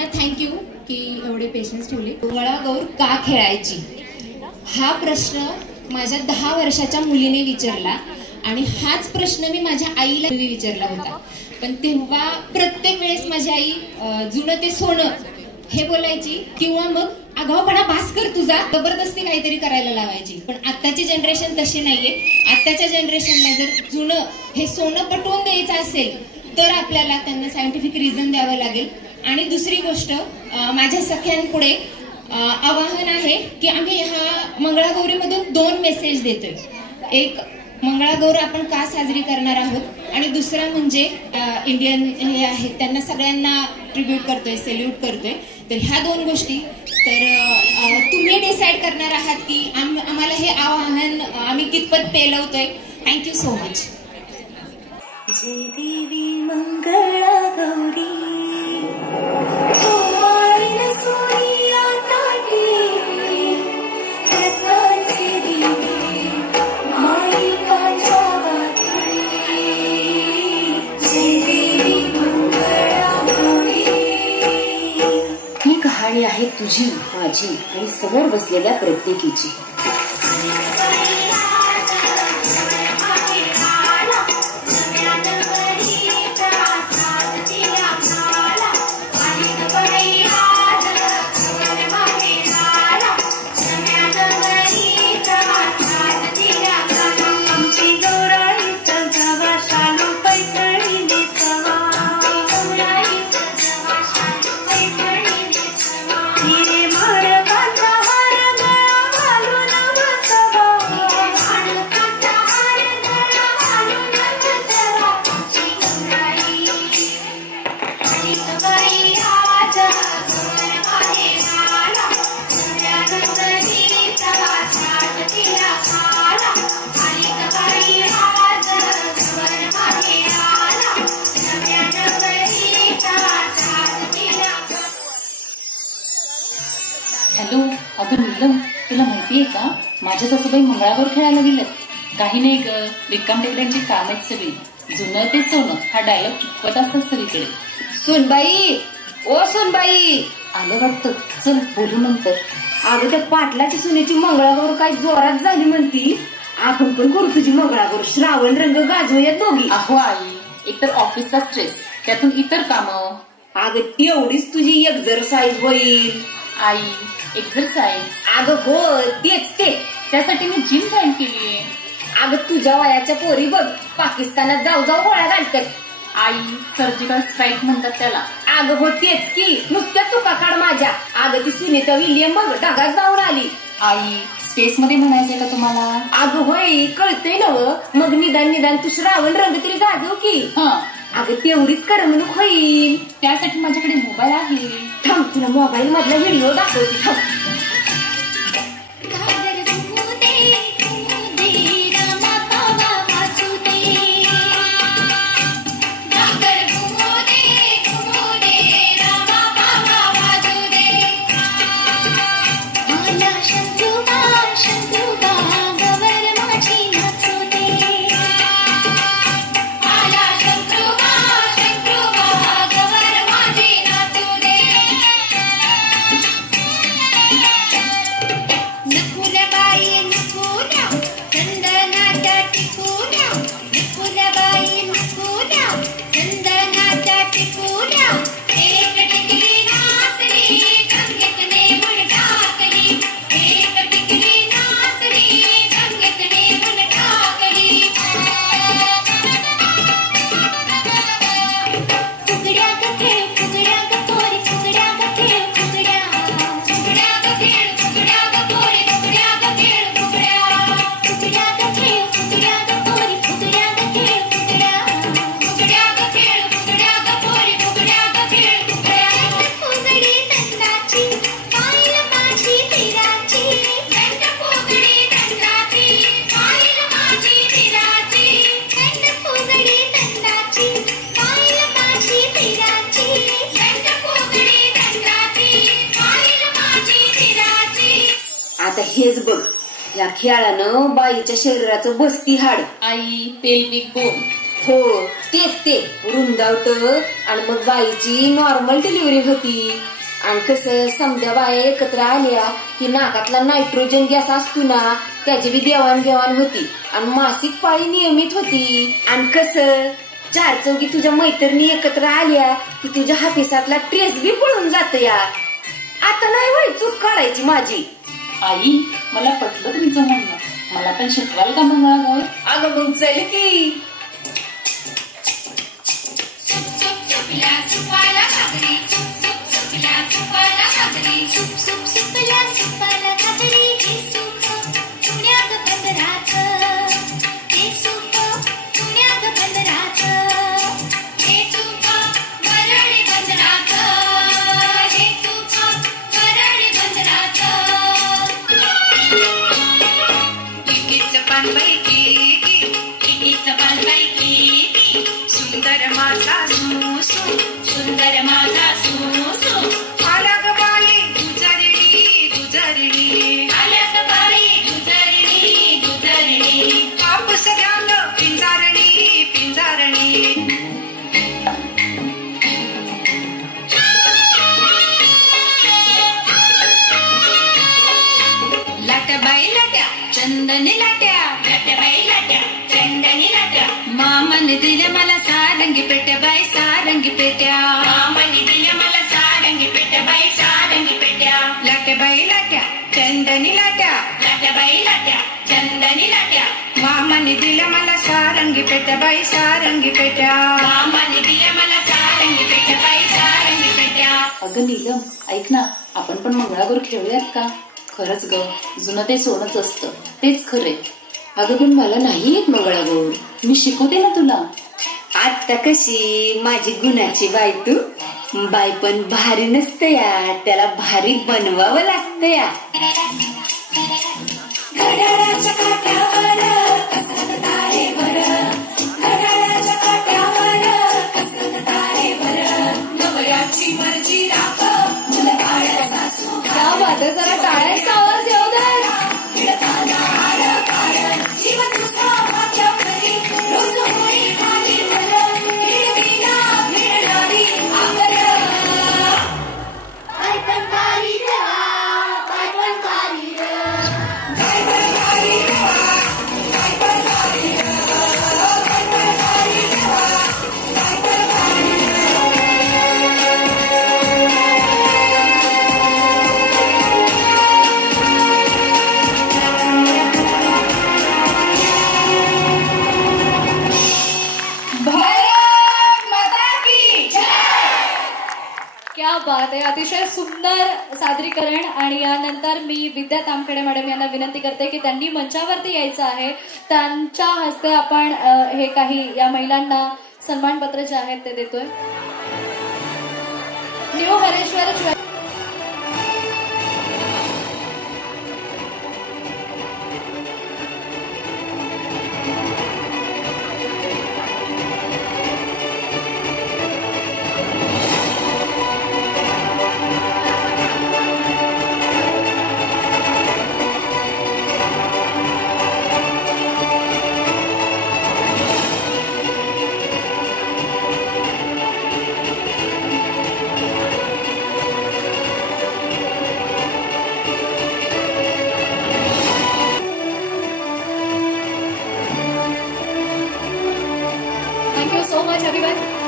सर्वांना थँक्यू की एवढे पेशन्स ठेवले. मंगळागौर का खेळायची हा प्रश्न माझ्या 10 वर्षाच्या मुलीने विचारला आणि हाच प्रश्न मी माझ्या आईला विचारला होता. पण तेव्हा प्रत्येक वेळेस माझी आई जुनं ते सोनं हे बोलायची किंवा मग आगाऊपणा भास कर तुझा, जबरदस्ती काहीतरी करायला लावायची. पण आत्ताची जनरेशन तशी नाहीये. आत्ताच्या जनरेशनला जर जुनं हे सोनं पटवून द्यायचं असेल तर आपल्याला त्यांना सायंटिफिक रिझन द्यावं लागेल. आणि दुसरी गोष्ट, माझ्या सख्यांपुढे आवाहन आहे की आम्ही ह्या मंगळागौरीमधून 2 मेसेज देतोय. एक, मंगळागौर आपण का साजरी करणार आहोत आणि दुसरा म्हणजे इंडियन हे आहेत त्यांना सगळ्यांना ट्रिब्यूट करतोय, सेल्यूट करतोय. तर ह्या 2 गोष्टी तर तुम्ही डिसाईड करणार आहात की आम्हाला हे आवाहन आम्ही कितपत पेलवतोय. Thank you so much. जय देवी मंगळागौरी कहाणी आहे तुझी, माझी आणि समोर बसलेल्या प्रत्येकीची. हॅलो, अगं नीलम, तुला माहितीये का माझ्या सासूबाई मंगळागौर खेळायला गेल्यात. काही नाही ग, रिकाम टेकड्यांची काम आहेत सगळी. जुनं ते सोनं हा डायलॉग चुकवत असतात सगळीकडे. सोनबाई, ओ सोनबाई, आले वाटतं. चल बोलू नंतर. अगं त्या पाटलाची सुनेची मंगळागौर काय जोरात झाली म्हणती. आपण पण करू तुझी मंगळागौर. श्रावण रंग गाजवूयात दोघी. अहो आई, एकतर ऑफिसचा स्ट्रेस, त्यातून इतर कामं. अगं तेवढीच तुझी एक्झरसाइज होईल. आई, एक्झरसाइज? अगं हो, तेच ते. त्यासाठी मी जिम जॉईन केलीये. अगं तुझ्या वयाच्या पोरी बघ पाकिस्तानात जाऊ जाऊ गोळ्या घालतात. आई, सर्जिकल स्ट्राईक म्हणतात त्याला. अगं हो तेच की, नुसत्या चुका काढ माझ्या. अगं ती सुनीता विलियम बघ ढगात जाऊन आली. आई, स्पेस मध्ये म्हणायचंय का तुम्हाला? अगं होय, कळतंय नव. मग निदान तू श्रावण रंग तरी गाजव की. अगं तेवढीच करमणूक होईल. त्यासाठी माझ्याकडे मोबाईल आहे. थांब, तुला मोबाईल मधला व्हिडिओ दाखवते. थांब. आता हेच बघ, या खेळानं बाईच्या शरीराचं बस्ती हाड. आई, पेल्विक बोन. हो तेच ते रुंदावत आणि मग बाईची नॉर्मल डिलिव्हरी होती. आणि कसं समध्या बाया एकत्र आल्या की नाकातला नायट्रोजन गॅस असतो ना त्याची बी देवाणघेवाण होती आणि मासिक पाळी नियमित होती. आणि कसं चार चौघी तुझ्या मैत्रिणी एकत्र आल्या की तुझ्या हापिसातला ट्रेस बी पळून जात या. आता नाही वय चूक काढायची माझी. आई मला पटलं तुमचं म्हणणं. मला पण शिकवाल का मंगळागौर? अगं मग चल की. सुंदर माझा सुसू सुंदर माझा सुसू आला ग बाई गुजरणी गुजरणी आल्या ग बाई गुजरणी गुजरणी कापूस घ्याल पिंजारणी पिंजारणी. लाट्या बाई लाट्या चंदनी लाट्या लाट्या बाई लाट्या चंदनी लाट्या मामाने दिल्या मला सारंगी पेट्या बाई सारंगी पेट्या मामाने दिल्या मला सारंगी पेट्या बाई सारंगी पेट्या लाट्या बाई लाट्या चंदनी लाट्या लाट्या बाई लाट्या चंदनी लाट्या मामाने दिल्या मला सारंगी पेट्या बाई सारंगी पेट्या मामाने दिल्या मला सारंगी पेट्या बाई सारंगी पेट्या. अगं नीलम ऐक ना, आपण पण मंगळागौर खेळूयात का? खरंच ग जुनं ते सोनच असतं, तेच खरे. अगं पण मला नाही येत मंगळागौर. मी शिकवते ना तुला. आता कशी माझी गुणाची बाई तू. बाई पण भारी नसते या, त्याला भारी बनवावं लागतं या. घड्याळाच्या काट्यावर कसरत तारेवर घड्याळाच्या काट्यावर कसरत तारेवर नवऱ्याची मर्जी राख मुलं काळ्या सासू. क्या बात आहे, जरा टाळ्यांचा आवाज येऊ दे. जीव तुझा माझ्या घरी रोज होळी खाली भर हिरवीला भिडणारी आगर. काय पण कारी देवा काय पण कारी काय पण कारी देवा काय पण कारी काय पण कारी देवा काय पण कारी. क्या बात आहे, अतिशय सुंदर सादरीकरण. आणि यानंतर मी विद्या तामखेडे मॅडम यांना विनंती करते की त्यांनी मंचावरती यायचं आहे. त्यांच्या हस्ते आपण हे काही या महिलांना सन्मानपत्र जे आहेत ते देतोय. New Hareshwar Thank you so much everyone.